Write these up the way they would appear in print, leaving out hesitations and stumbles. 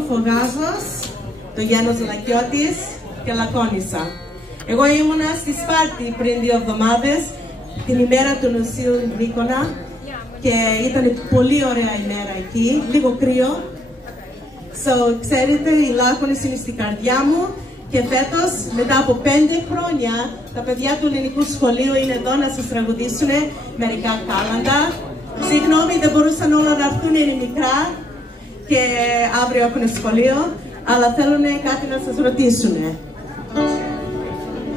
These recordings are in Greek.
Αδόλφο Γάζος, το Γιάννος Λακιώτης και Λακώνισσα. Εγώ ήμουνα στη Σπάρτη πριν 2 εβδομάδες, την ημέρα του Νοσίου Νίκονα, και ήταν πολύ ωραία ημέρα εκεί, λίγο κρύο. Ξέρετε, η Λάκωνης είναι στην καρδιά μου και φέτος, μετά από 5 χρόνια, τα παιδιά του ελληνικού σχολείου είναι εδώ να σας τραγουδήσουν μερικά κάλαντα. Συγγνώμη, δεν μπορούσαν όλα να έρθουν, είναι μικρά και αύριο έχουν σχολείο, αλλά θέλουν κάτι να σας ρωτήσουν.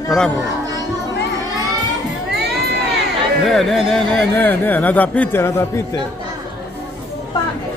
Μπράβο. Ναι, να τα πείτε, να τα πείτε. Πάμε.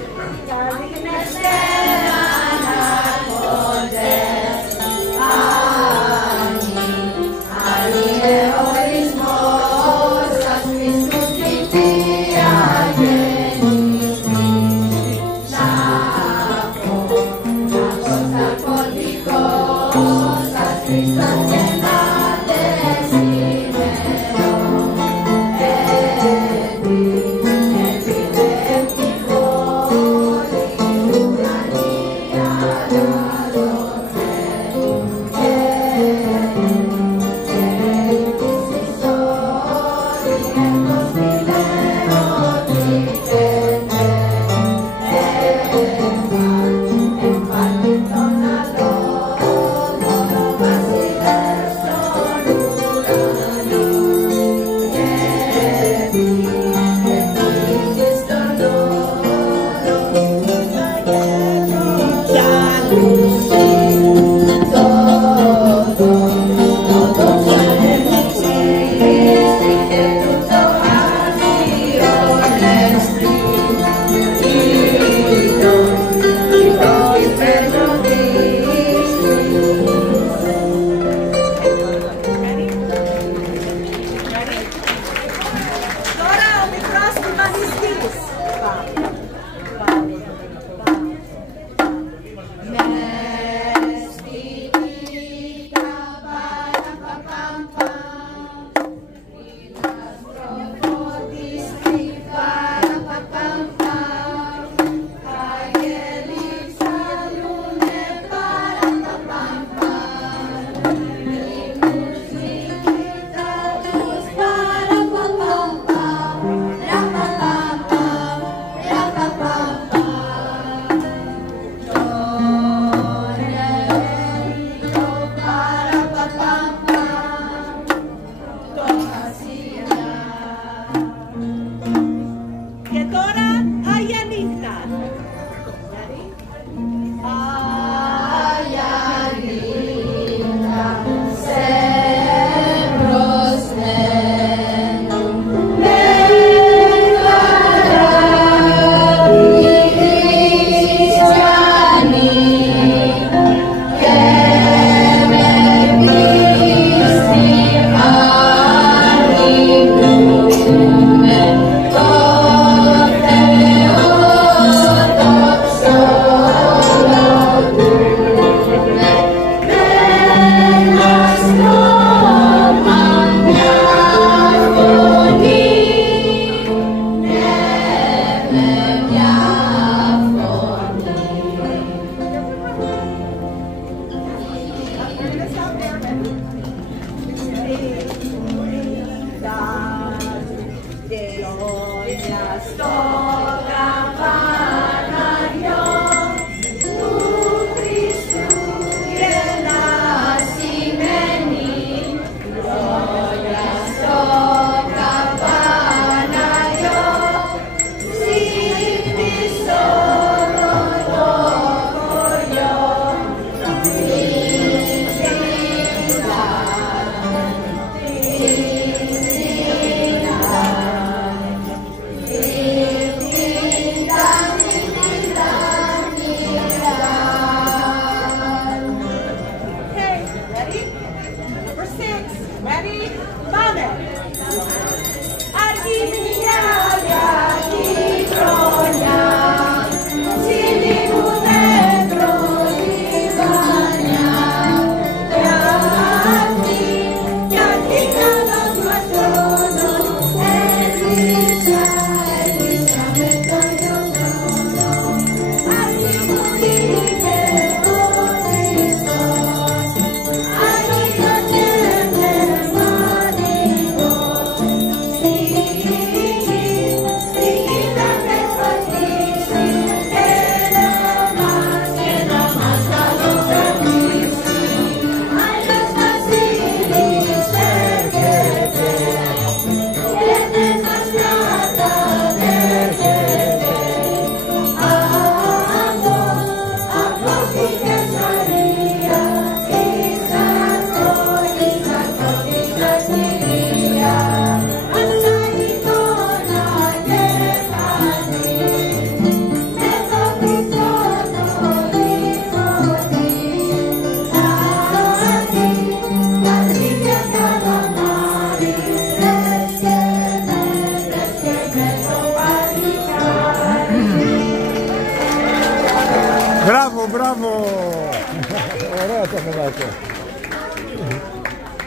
Ωραία τα παιδάκια.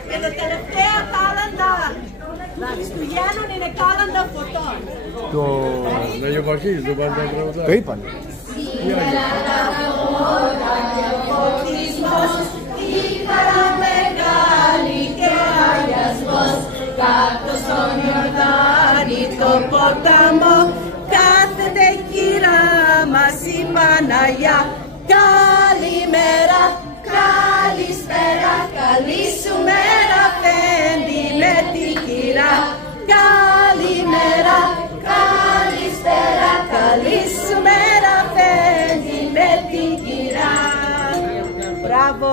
Και τα τελευταία κάλαντα Χριστουγέννων είναι κάλαντα φωτών. Το... Λέγε ο Βασίλης, δεν πάνε τα τραγουδάκια. Το είπανε. Σήμερα τα φώτα και ο φωτισμός, η χαρά μεγάλη και αγιασμός, κάτω στον Ιορδάνη το ποταμό, κάθεται κύρα μας η Παναγιά. Καλημέρα, καλησπέρα, καλή σου μέρα Φέντη με τη κυρά. Καλημέρα, καλησπέρα, καλή σου μέρα Φέντη με τη κυρά. Μπράβο!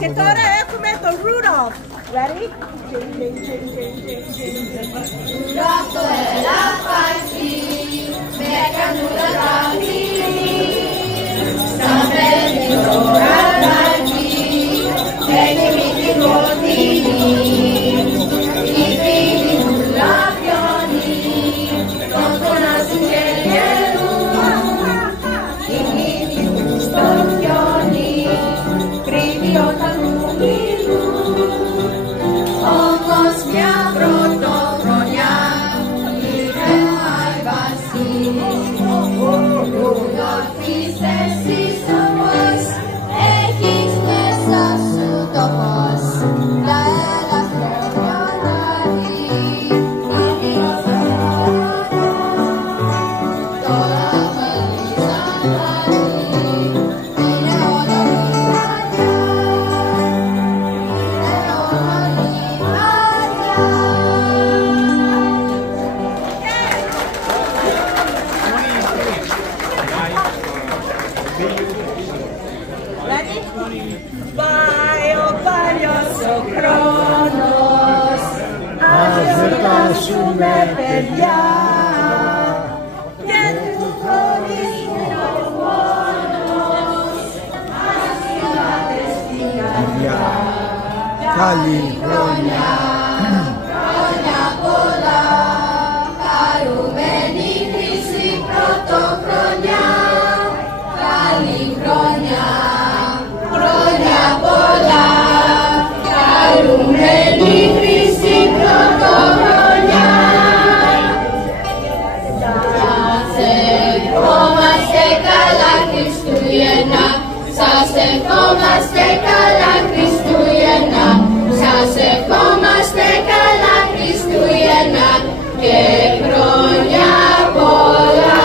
Και τώρα έχουμε το Rudolph. Ready? Rudolph το ελαφάκι με κανούρα γραμμή, σαν παίρνει το ραδάκι, έχει μύτη κοντινή, η φίλη του λαπιώνει, τον φωνάζουν και γελούν, η μύτη του στο πιόνι, κρύβει όταν μου μιλούν, όμως μια πρωτοχρονιά είναι Άι Βασίλης. Ρουδόλφ είσαι εσύ όμως, έχεις μέσα σου το φως, τα έλα χρόνια να δει, τώρα μέλησαν να δει, είναι όλα λιμάνια, είναι όλα λιμάνια. Πάει ο παλιός ο χρόνος, ας γιορτάσουμε παιδιά, και του χωρισμού ο πόνος, ας κοιμάται στην καρδιά. Καλή χρόνια, χρόνια πολλά, χαρούμενη χρυσή πρωτοχρονιά. Καλή χρόνια, χρόνια πολλά, χαρούμενη χρυσή πρωτοχρονιά. Σας ευχόμαστε καλά Χριστούγεννα, σας ευχόμαστε καλά Χριστούγεννα, σας ευχόμαστε καλά Χριστούγεννα και χρόνια πολλά.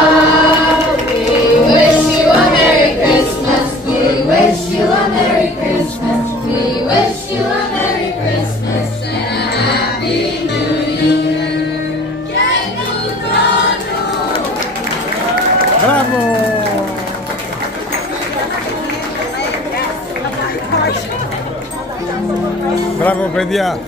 We wish you a Merry Christmas, we wish you a Merry Christmas, we wish you a Merry Christmas and a Happy New Year. Και του χρόνου. Μπράβο! Μπράβο παιδιά!